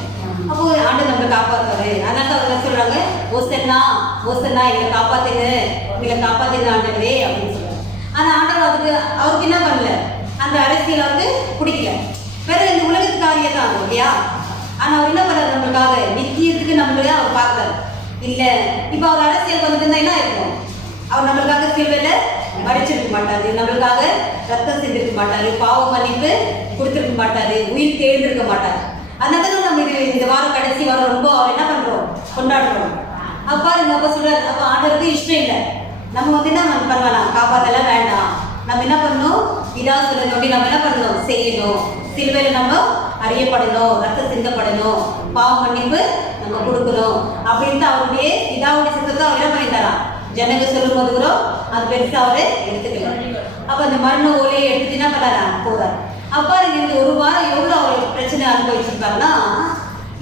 அப்போது ஆண்டவர் நம்மளை காப்பாற்றுவார், அதனால அவங்க சொல்கிறாங்க, ஓசன்னா எங்களை காப்பாற்றுங்க, எங்களை காப்பாற்றுங்க ஆண்டவரே அப்படின்னு சொல்கிறாங்க. ஆனால் ஆண்டவர் அவருக்கு என்ன பண்ணல, அந்த அரசியல் வந்து பிடிக்கல, வேற இந்த உலகத்து காரியம் தான் இல்லையா. ஆனால் அவர் என்ன பண்ணுறாரு, நம்மளுக்காக நித்தியத்துக்கு நம்மளே அவர் பார்க்குறாரு இல்லை. இப்போ அவர் அரசியல் வந்துருந்தா என்ன இருக்கும், அவர் நம்மளுக்காக சிலுவையில் மறிச்சிருக்க மாட்டார், நம்மளுக்காக ரத்தம் செஞ்சிருக்க மாட்டார், பாவ மன்னிப்பு கொடுத்துருக்க மாட்டார், உயிர் தேர்ந்திருக்க மாட்டார். அதனால தான் நம்ம இந்த வாரம் கடைசி வாரம் ரொம்ப அவர் என்ன பண்ணுறோம், கொண்டாடுறோம். அப்போ பாருங்க, அப்போ சொல்கிறார், அப்போ ஆண்டவருக்கு இஷ்டம் இல்லை. நம்ம வந்து என்ன பண்ணலாம், காப்பாற்றலாம் வேண்டாம். நம்ம என்ன பண்ணணும், இதா சொல்ல நம்ம என்ன பண்ணணும், செய்யணும். சிலுவையில் நம்ம அறியப்படணும், ரத்தம் சிந்தப்படணும், பாவ மன்னிப்பு நம்ம கொடுக்கணும் அப்படின்ட்டு அவருடைய இதாவுடைய சித்தத்தை அவர் என்ன பண்ணிட்டாராம், ஜனங்க சொல்லும் போது கூட அது பெருசாக அவர் எடுத்துக்கல. அப்போ அந்த மரண ஓலையை எடுத்துட்டு என்ன பண்ணாரா போறார். அப்போ இந்த ஒரு வாரம் எவ்வளோ அவர் பிரச்சனை அனுபவிச்சிருப்பாருன்னா,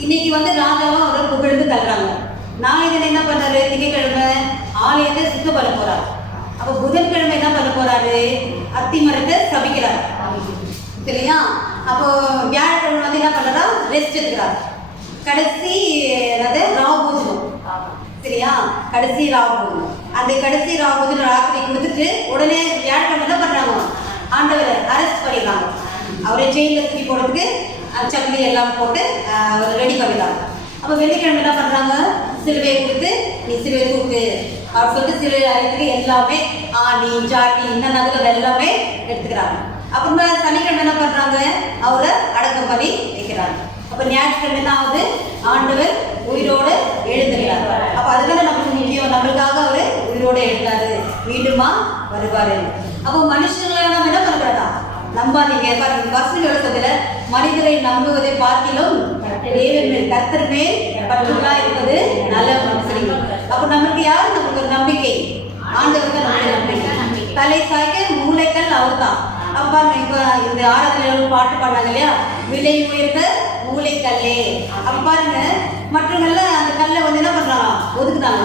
இன்னைக்கு வந்து ராஜாவும் அவரை புகழ்ந்து தள்ளுறாங்க. நாளை தினம் என்ன பண்ணாரு, திங்கட்கிழமை ஆலயத்தை சுத்தம் பண்ண போறாரு. அப்போ புதன்கிழமை என்ன பண்ண போறாரு, அத்தி மரத்தை சபிக்கிறார் இல்லையா. அப்போ வியாழக்கிழமை வந்து என்ன பண்ணுறா, ரெஸ்ட் எடுக்கிறார். கடைசி அதாவது ராவ் பூஜனம் சரியா, கடைசி ராவ் பூஜனம். அந்த கடைசி ராவ் பூஜனம் ராத்திரி கொடுத்துட்டு உடனே வியாழக்கிழமை என்ன பண்ணுறாங்க, ஆண்டவரை அரெஸ்ட் பண்ணிடுறாங்க. அவரை ஜெயிலில் தூக்கி போடுறதுக்கு சட்னி எல்லாம் போட்டு அவர் ரெடி பண்ணிடுறாங்க. அப்போ வெள்ளிக்கிழமை என்ன பண்ணுறாங்க, சிலுவையை கொடுத்து நீ சிலுவை தூக்கு அவர் சொல்லிட்டு சிலுவை அறையத்துக்கு எல்லாமே ஆணி ஜாட்டி இந்த நகரம் எல்லாமே எடுத்துக்கிறாங்க. அப்புறமா சனிக்கிழமை என்ன பண்ணுறாங்க, அவரை அடக்கம் பண்ணி வைக்கிறாங்க. அப்போ ஞாயிற்றுக்கிழமை என்ன ஆகுது, ஆண்டவர் உயிரோடு எழுந்துகிறார். அப்போ அதுதானே நமக்கு முக்கியம், நம்மளுக்காக அவர் உயிரோடு எழுந்தாரு, மீண்டுமா வருவார். அப்போ மனுஷங்களை நம்ம என்ன பண்ணக்கூடாதா, நம்பாதீங்க. பாருங்க வசனங்களோட சொல்லல, மனிதரை நம்புவதை பார்க்கிலும் தேவன் மேல் கர்த்தர் மேல் பற்றுதலா இருப்பது நல்ல மனுஷன். அப்போ நம்மளுக்கு யார், நமக்கு ஒரு நம்பிக்கை, ஆண்டவருக்கு நம்மளுடைய நம்பிக்கை. தலை சாய்க்க மூளைக்கல் அவர் தான். அப்பா இப்போ இந்த ஆராதனையில் பாட்டு பாடினாங்க இல்லையா, விலை உயர்ந்த மூளைக்கல்லே. அப்போ பாருங்க மற்றவங்கெல்லாம் அந்த கல்லை வந்து என்ன பண்ணுறாங்க, ஒதுக்குனாங்க.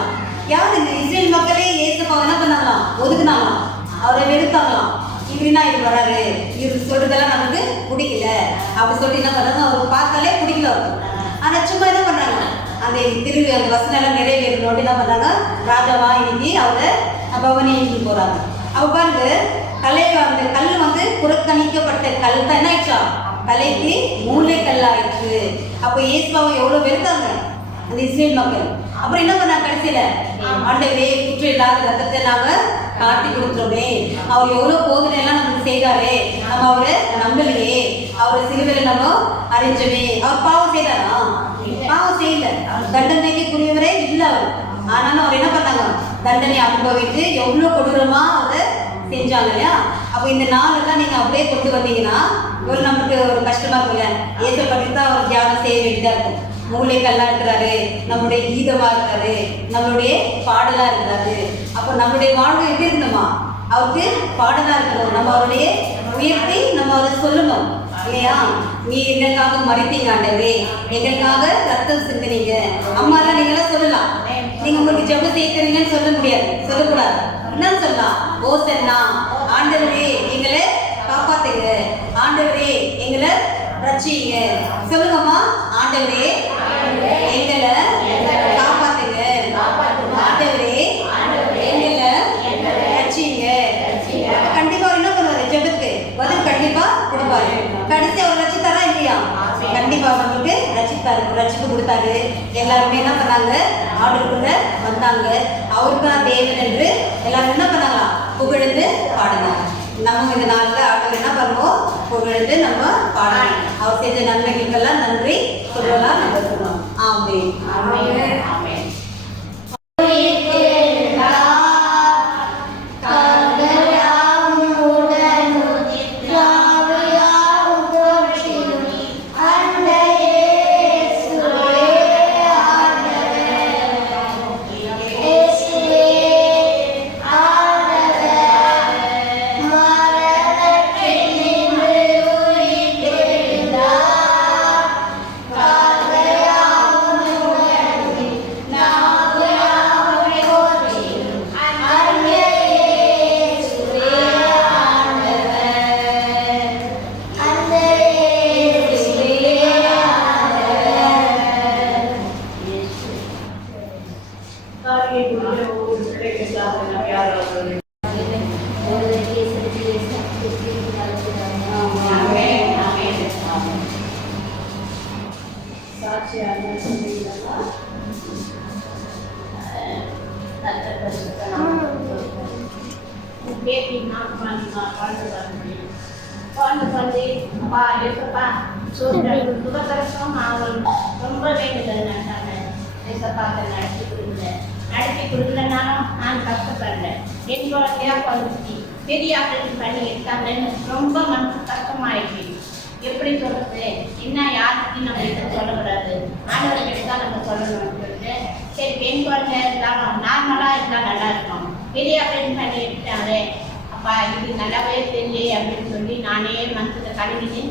யார் இந்த இஸ்ரேல் மக்களே ஏசப்பா என்ன பண்ணாங்களாம், ஒதுக்குனாங்களாம், அவரை வெறுத்தாங்களாம். இப்படின்னா இது வராது, இது சொல்றதெல்லாம் நமக்கு பிடிக்கல அப்படி சொல்லி என்ன பண்ணுறாங்க, அவருக்கு பார்த்தாலே பிடிக்கல அவருக்கு. ஆனால் சும்மா என்ன பண்ணுறாங்க, அந்த அந்த வசனம் எல்லாம் நிறைவேறணும் என்ன பண்ணுறாங்க, ராஜாவா இன்னைக்கு அவரை பவனி போகிறாங்க. அப்போ பாருங்க அந்த கல் வந்து புறக்கணிக்கப்பட்ட கல் தான் என்ன ஆயிடுச்சா, தலைக்கு மூளை கல்லாயிடுச்சு. அப்போ இயேசுவை எவ்வளோ வெறுத்தாங்க அந்த இஸ்ரேல் மக்கள். அப்புறம் என்ன பண்ணாங்க, கடைசியில் ஆண்டவரே குற்றம் இல்லாத ரத்தத்தை நாங்கள் காட்டி கொடுத்துருமே, அவர் எவ்வளோ போதனை எல்லாம் நமக்கு செய்தாரே, நம்ம அவரை நம்பலையே, அவரை சிலுவையில் நம்ம அறிஞ்சோமே. அவர் பாவம் செய்தாரா, பாவம் செய்யல, தண்டனைக்குரியவரே இல்லை அவர். ஆனாலும் அவர் என்ன பண்ணாங்க, தண்டனை அனுபவித்து எவ்வளோ கொடூரமா அவரை செஞ்சாங்க இல்லையா. அப்போ இந்த நாளெல்லாம் நீங்கள் அப்படியே கொண்டு வந்தீங்கன்னா ஒரு நமக்கு ஒரு கஷ்டமா இருக்குல்ல, ஏசப்பட்டு தான் அவர் தியானம் செய்ய வேண்டியதாக இருக்கும். மூளை கல்லா இருக்கிறாரு, நம்மளுடைய கீதமா இருக்காரு, நம்மளுடைய பாடலா இருக்கிறாரு. அப்போ நம்மளுடைய வாழ்வு எப்படி இருக்கணுமா, அவருக்கு பாடலா இருக்கணும். நம்ம அவருடைய உயர்த்தி நம்ம அவரை சொல்லணும் இல்லையா. நீ எங்களுக்காக மறித்தீங்க ஆண்டவரே, எங்களுக்காக ரத்தம் சிந்தினீங்க. அம்மாலாம் நீங்களாம் சொல்லலாம், நீங்க உங்களுக்கு ஜெபம் செய்கிறீங்கன்னு சொல்ல முடியாது, சொல்லக்கூடாது. என்ன சொல்லலாம், ஓசன்னா ஆண்டவரே எங்களை காப்பாத்துங்க, ஆண்டவரே எங்களை ரட்சிங்க. சொல்லுங்கம்மா, ஆண்டவரே எங்களை காப்பாத்துங்க, ஆண்டவரே எங்களை ரட்சிங்க. கண்டிப்பா என்ன பண்ணுவாரு, ஜெபத்துக்கு பதில் கண்டிப்பா கொடுப்பாரு. கடைசி அவர் ரட்சித்தாரா இல்லையா, கண்டிப்பா நம்மளுக்கு ரட்சிப்பு கொடுத்தாரு. எல்லாருமே என்ன பண்ணாங்க, ஆர்டருக்குள்ள வந்தாங்க. அவருக்கு தான் தேவன் என்று எல்லாரும் என்ன பண்ணாங்களா, புகழ்ந்து பாடினாங்க. நம்ம இந்த நாளில் ஆர்டர் என்ன பண்ணுவோம், புகழ்ந்து நம்ம பாடணும். அவர் செஞ்ச நன்மைகளுக்கெல்லாம் நன்றி சொல்லலாம், நம்ம சொல்லணும். ஆமென். ஆமென். ஆமென். பாட்டு பண்ணி அப்பா ஏசப்பா சுகப்பிரசவம் ஆகணும் ரொம்ப வேண்டுதல் நட்டாங்க. ஏசப்பா அதை நடத்தி கொடுக்கல. நடத்தி கொடுக்கலனாலும் நான் கஷ்டப்படுறேன். என் குழந்தையா குழந்தைக்கு பெரிய ஆப்ரேஷன் பண்ணி எடுத்தாங்கன்னு ரொம்ப மனசு கஷ்டமாயிடுச்சு. எப்படி சொல்றது, என்ன யாருக்கும் நம்ம கிட்ட சொல்லக்கூடாது, ஆண்டவர்கிட்ட தான் நம்ம சொல்லணும்னு சொல்லிட்டு சரி பெண் குழந்தை இருந்தாலும் நார்மலாக இருந்தால் நல்லா இருக்கும். பெரிய ஆப்ரேஷன் பண்ணி எடுத்தாங்களே அப்பா இது நல்லாவே தெரியல அப்படின்னு சொல்லி நானே மனசில் கழுவிட்டு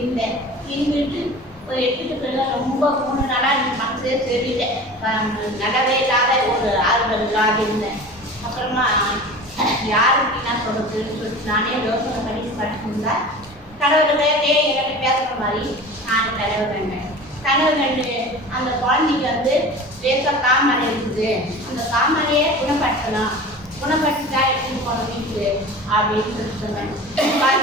இருந்தேன். இருந்துட்டு ஒரு 8 பிள்ளை ரொம்ப 3 நாளாக எனக்கு மனசே தெரியல, நல்லாவே இல்லாத ஒரு ஆறுதல் இல்லாத இருந்தேன். அப்புறமா யாருக்கு என்ன சொல்றதுன்னு சொல்லிட்டு நானே யோசனை பண்ணி படிச்சிருந்தா கடவுள்கிட்டே என்கிட்ட பேசுகிற மாதிரி நான் கனவு கண்டு அந்த குழந்தைக்கு வந்து லேசாக காமாரி இருக்குது, அந்த காமாரியே குணப்படுத்திட்டா எடுத்துன்னு போன வீட்டுக்கு அப்படின்னு சொல்லி சொன்னேன்.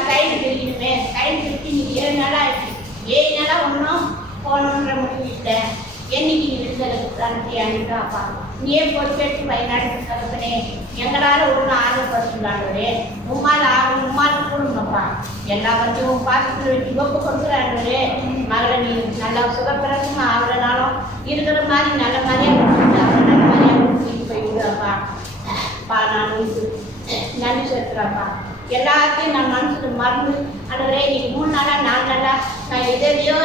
கைடு தெரியணுமே, கைடு திருப்பி நீங்கள் 7 நாளாக ஆயிடுச்சு, 7 நாளாக ஒன்றும் போகணுன்ற முடிவிட்டேன். என்னைக்கு நீ விடுதலை அனுப்பி அனுப்பிட்டாப்பா நீயே பொறுப்பேற்று வயநாடு தகப்பனே எங்களால் ஒன்று ஆர்வப்படுத்துகிறாண்டே உம்மால் ஆகும், உம்மால் கூடுங்கப்பா எல்லா கொஞ்சம் பாசத்தில் வச்சு ஒப்பு கொடுக்குறாண்டே மகளை நீ நல்லா சுகப்பிரசமா ஆகுறனாலும் இருக்கிற மாதிரி நல்ல மாதிரியே நல்ல மாதிரியே கூட்டிகிட்டு போய் விடுறாப்பா. நான் நன்றி செலுத்துறாப்பா. எல்லாத்தையும் நான் மனசுக்கு மறந்து அடவரே இன்னைக்கு 3 நாளாக 4 நாளாக நான் எதையோ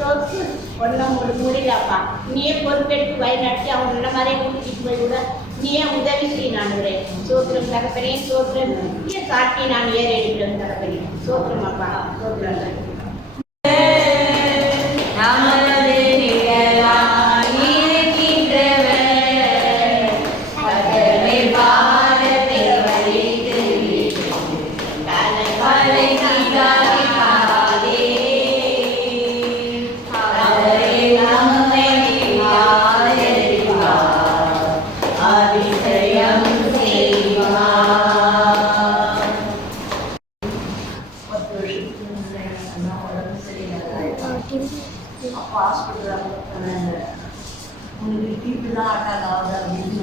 யோசிச்சு ஒன்றும் முடியலப்பா. நீயே பொறுப்பெடுத்து வழிநடத்தி அவங்க நல்ல மாதிரியே கூட்டிகிட்டு போய் விட நீயே உதவி செய்ய ஆண்டவரே. சோத்திரம் தகப்பனே, சோத்திரம் சாட்டி நான் ஏற எடுக்கிறேன் தகப்பனே. சோத்திரம் அப்பா, சோத்திரம். அப்பா ஹாஸ்பிட்டல் உங்களுக்கு டிபி தான் அட்டாக் ஆகுது அப்படின்னு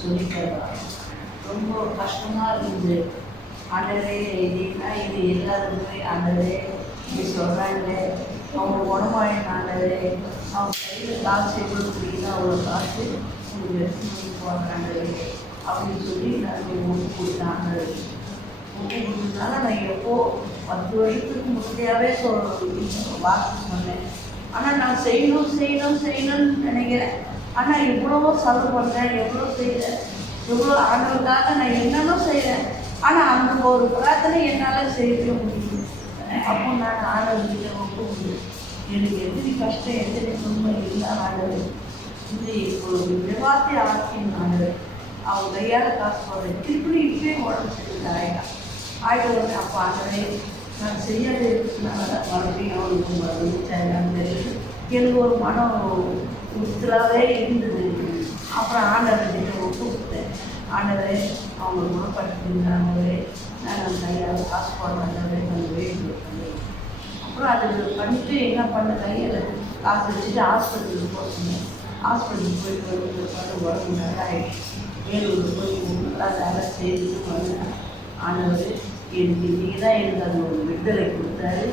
சொல்லிட்டாரு. ரொம்ப கஷ்டமாக இருந்தது. ஆண்டவரே இதுனா இது எல்லாருமே ஆண்டவரே இப்படி சொல்கிறாங்க, அவங்க குணமாயின ஆண்டவரே, அவங்க கையில் காசு எவ்வளோ பிடிக்குதோ அவ்வளோ காசு உங்களுக்கு எடுத்து போகிறாங்க அப்படின்னு சொல்லி நான் ஒன்று கொடுத்தேன். ஆண்டவரே ஒன்று கொடுத்ததுனால நான் எப்போ 10 வருஷத்துக்கு முன்னாடியாவே வாக்கு சொன்னேன். ஆனால் நான் செய்யணும்னு நினைக்கிறேன். ஆனால் இவ்வளவோ செலவு பண்ணுறேன், எவ்வளோ செய்கிறேன், எவ்வளோ ஆண்டவருக்காக நான் என்னென்னோ செய்கிறேன். ஆனால் அந்த ஒரு பிரார்த்தனை என்னால் செய்ய முடியும். அப்போ நான் ஆண்டவர்கிட்ட ரொம்ப எனக்கு எத்தனை கஷ்டம் எத்தனை துன்பம் இல்லை ஆண்டவர் இந்த ஒரு விவாதி ஆக்கின் ஆண்டவர் அவங்க கையால் காசு போடுறேன். திருப்பி இப்பயே உடம்பு சரியில்லை ஆயிடுவோம். அப்போ ஆண்டவரே நான் செய்யாத இருக்கிறதுனால மறுபடியும் அவங்களுக்கு மறுபடியும் தெரியுது. எனக்கு ஒரு மனம் உறுத்தலாகவே இருந்தது. அப்புறம் ஆண்டவர்கிட்ட கூப்பிட்டேன். ஆண்டவரே அவங்க குணப்படுத்தினாங்களே, நான் அந்த கையால் காசு போடுறாங்களே நான் வேண்டிய அப்புறம் அது பண்ணிவிட்டு என்ன பண்ண கையில் காசு வச்சுட்டு ஹாஸ்பிட்டலுக்கு போச்சுங்க. ஹாஸ்பிட்டலுக்கு போயிட்டு வந்து உடம்பு நல்லா ஆகிடுச்சு. வேலூர் போய் நல்லா வேலை செய்துட்டு வந்தேன். ஆண்டவர் எனக்கு நீங்கள் தான் எனக்கு அந்த ஒரு விடுதலை கொடுத்தாரு.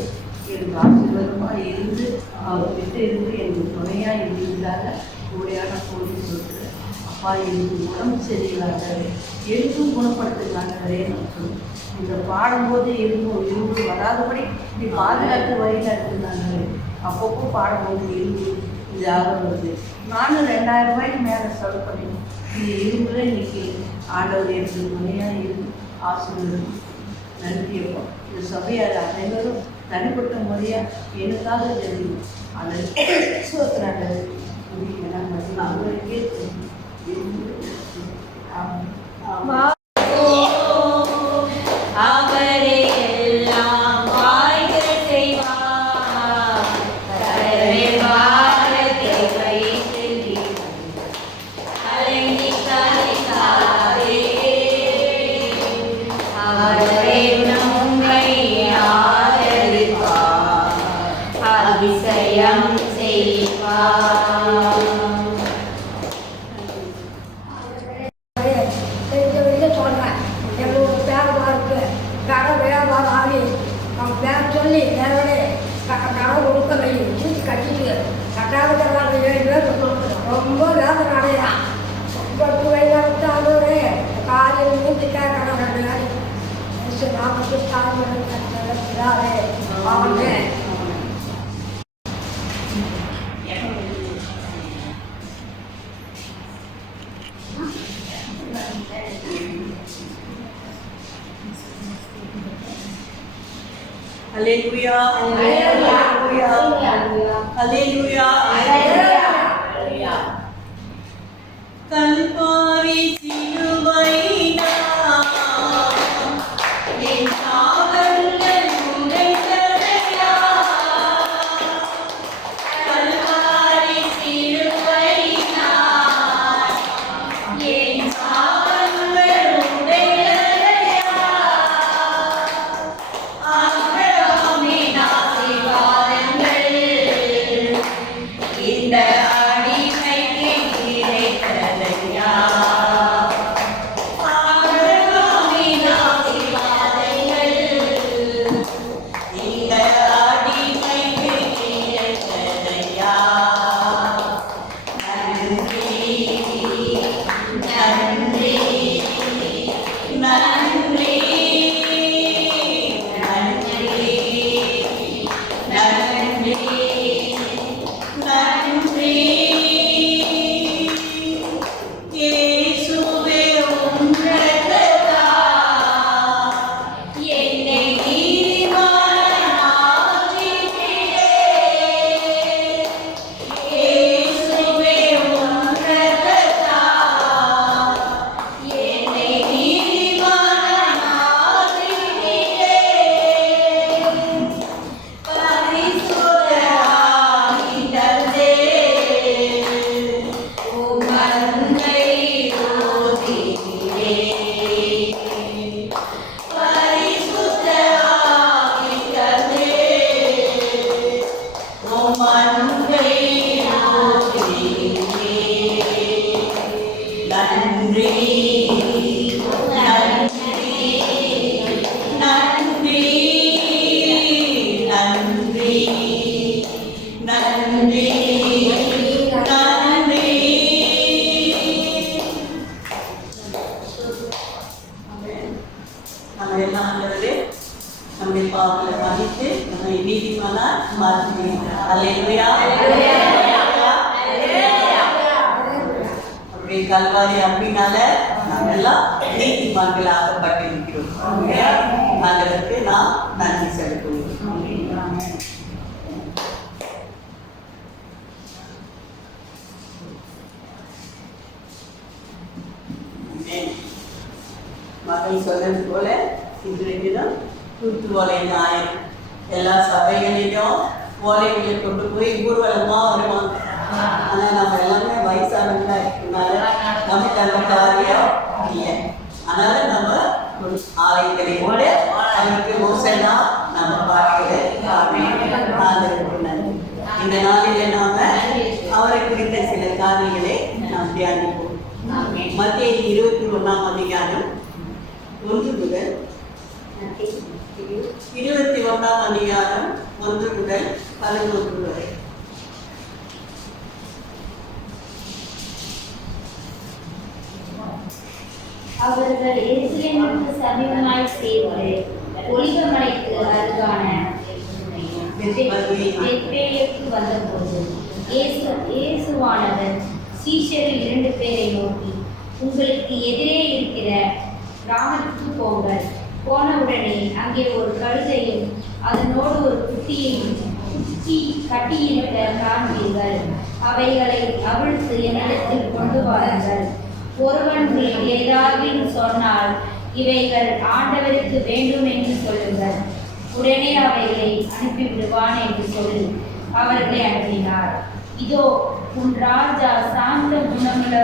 எனக்கு ஆசீர்வாதமாக இருந்து அவர்கிட்ட இருந்து எனக்கு துணையாக இருந்ததாக கூடையான கோழி சொல்கிறேன். அப்பா எனக்கு உடம்பு சரியில்லாதவரே எதுக்கும் குணப்படுத்துகிறாங்கவரே நான் சொல்லுவேன். இந்த பாடும்போது இரும்பு வராதபடி இப்படி பாதுகாத்து வழிகாட்டுனாங்க. அப்பப்போ பாடும்போது இரும்பு இது ஆகிறது. நானும் 2000 ரூபாய்க்கு மேலே செலவு பண்ணினேன். இந்த இரும்புல இன்னைக்கு ஆண்டவர் எனக்கு துணையாக இருந்து ஆசீர்வாதம். நன்றி அப்பா. இந்த சபையார் அனைவரும் தனிப்பட்ட முறையாக எனக்காக தெரியும். அதை சோத்துறாங்க அவங்களுக்கே அவரே எல்லாம் வாய்கள் செய்வார். பாரத்தை வைத்து அலங்கி கலைக்காதே. அவரே நம்மை ஆதரிப்பார், அதிசயம் செய்வார். சொல்லி நேரோட கடன் கொடுக்க வையும் சீட்டு கட்டிட்டு கட்டாத 7 பேர் ரொம்ப வேதனை அடையான். ரொம்ப வயதானோட காலையிலும் திட்டா கடன் 2 நாள் நாற்பது ஸ்டார் கட்டுறாரு அவங்க Hallelujah. Hallelujah. Hallelujah. Hallelujah. Kalvari சிலுவையினால் என் பாவங்கள் உடைந்ததையா. கல்வாரி சிலுவையினால் என் பாவங்கள் உடைந்ததையா. ஆபிரகாமின் ஆசீர்வாதங்கள் இந்த அடிமைக்கு கிடைத்ததையா. ஆபிரகாமின் ஆசீர்வாதங்கள் இந்த அடிமைக்கு கிடைத்ததையா. நன்றி நன்றி நன்றி நன்றி நன்றி. இயேசுவே உம் இரத்தத்தால் என்னை நீதிமானாக்கினீரே. இயேசுவே உம் இரத்தத்தால் என்னை நீதிமானாக்கினீரே. பரிசுத்த ஆவியினாலே உம் அன்பை ஊற்றினீரே. பரிசுத்த ஆவியினாலே உம் அன்பை ஊற்றினீரே. நன்றி நன்றி நன்றி நன்றி நன்றி நன்றி. நம்ம எல்லாம் ஆண்டவரே நம்முடைய பாவங்களை மன்னித்து நம்மை நீதிமானா மாற்றுவீர்கள். அல்லேலூயா. அவருடைய கல்வாரி அன்பினால நாம் எல்லாம் நீதிமான்கள் ஆக்கப்பட்டிருக்கிறோம். ஆண்டவருக்கு நாம் நன்றி செலுத்துவோம். மகள் சொன்னது போல இன்றைக்கு தான் தூத்து ஓலை ஞாயிறு. எல்லா சபைகளிலும் ஓலைகளை கொண்டு போய் ஊர்வலமா வருவாங்க. ஆனால் நம்ம எல்லாமே வயசானவங்களா இருக்கனால நமக்கு அந்த காரியம் இல்லை. அதனால நம்ம ஆலயங்களை கூட அவருக்கு மோசனா நம்ம பார்க்கிறது. இந்த நாளிலே நாம அவரை குறித்த சில காரியங்களை நாம் தியானிப்போம். மத்திய 21ஆம் அதிகாரம் 1 முதல் 21ஆம் அதிகாரம் 1 முதல் 11 வரை. அவர்கள் எருசலேமுக்கு சமீபமாய் சேர்ந்து ஒலிவமலைக்கு அருகான பெத்பேலுக்கு வந்தபோது இயேசுவானவர் சீஷரில் 2 பேரை நோக்கி, உங்களுக்கு எதிரே இருக்கிற கிராமத்துக்கு போங்கள். போனவுடனே அங்கே ஒரு கழுதையும் அதனோடு ஒரு குட்டியையும் கட்டியிருக்க காண்பீர்கள். அவைகளை அவிழ்த்து என்னிடத்தில் கொண்டு வாருங்கள். ஒருவன் உங்களுக்கு ஏதாவது சொன்னால் இவைகள் ஆண்டவருக்கு வேண்டும் என்று சொல்லுங்கள். உடனே அவைகளை அனுப்பிவிடுவான் என்று சொல்லி அவர்களை அனுப்பினார். இதோ உன் ராஜா சாந்த குணமுள்ள